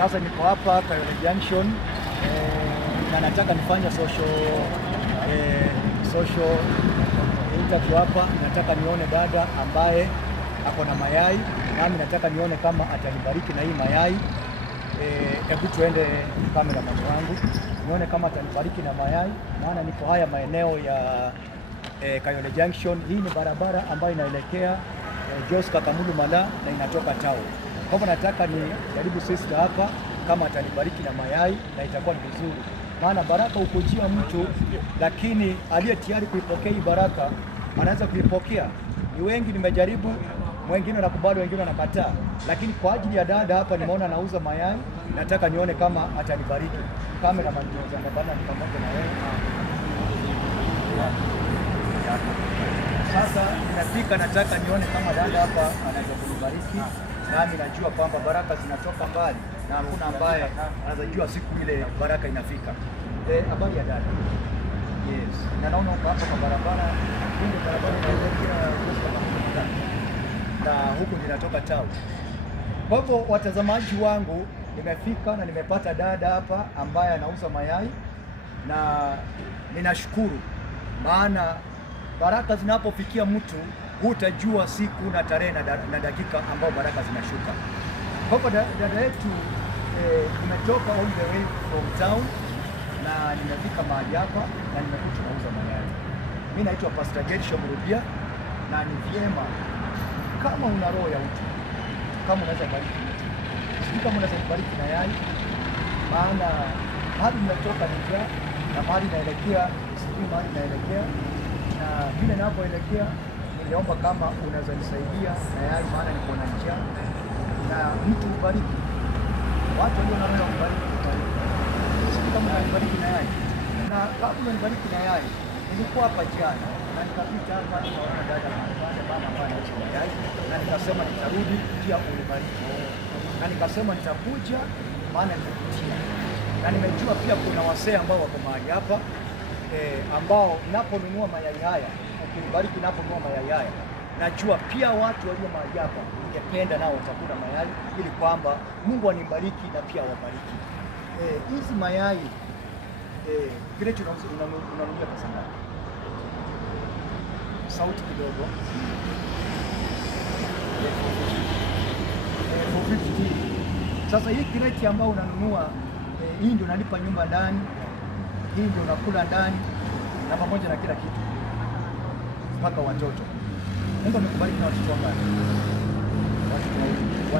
Sasa niko hapa Kayole Junction na nataka nifanye social interview hapa. Nataka nione dada ambaye ako na mayai, nami nataka nione kama atanibariki na hii mayai. Hebu tuende cameraman wangu nione kama atanibariki na mayai, maana niko haya maeneo ya Kayole Junction. Hii ni barabara ambayo inaelekea Jos Kakamulu Mala na inatoka town. Kwa hivyo nataka ni jaribu sister hapa kama atanibariki na mayai, na itakuwa ni vizuri, maana baraka ukujia mtu, lakini aliye tayari kuipokea hii baraka anaweza kuipokea. Ni wengi nimejaribu, wengine wanakubali, wengine wanakataa, lakini kwa ajili ya dada hapa nimeona anauza mayai, nataka nione kama atanibariki. Kamera manjoza ndabana ni pamoja na wewe. Sasa ninafika, nataka nione kama dada hapa anaweza kunibariki, nami najua kwamba baraka zinatoka mbali na hakuna ambaye anajua siku ile baraka inafika. Habari ya dada? Yes. Na naona hapa kwa barabara, hii barabara inaelekea na huku ninatoka town. Kwa hivyo watazamaji wangu, nimefika na nimepata dada hapa ambaye anauza mayai, na ninashukuru, maana baraka zinapofikia mtu hutajua siku na tarehe na dakika ambao baraka zinashuka. Kwa hivyo dada yetu nimetoka all the way from town na nimefika mahali hapa na nimekuja kuuza mayai. Mimi naitwa Pastor Gershom Rubia, na ni vyema kama una roho ya utu, kama unaweza bariki mtu, sisi kama unaweza kubariki na yai, maana mahali nimetoka ni njaa na mahali naelekea sijui mahali naelekea, na vile ninapoelekea niliomba kama unaweza nisaidia na yai, maana niko na njaa na mtu ubariki watu walio na roho ya kubariki. Sisi kama unanibariki na yai, na kama unanibariki na yai, nilikuwa hapa jana na nikapita hapa nikaona dada bana bana yai, na nikasema nitarudi pia unibariki, na nikasema nitakuja maana nitakutia, na nimejua pia kuna wasee ambao wako mahali hapa ambao naponunua mayai haya, ukinibariki naponunua mayai haya, najua pia watu walio mahali hapa ningependa nao watakula mayai, ili kwamba Mungu anibariki na pia wabariki. Hizi mayai vile unanunulia pesa ngapi? Sauti kidogo. 450. Sasa hii kreti ambayo unanunua hii ndio unalipa nyumba ndani, hii ndio unakula ndani na pamoja na kila kitu mpaka watoto. Mungu amekubariki na watoto wangapi? Watoto wawili.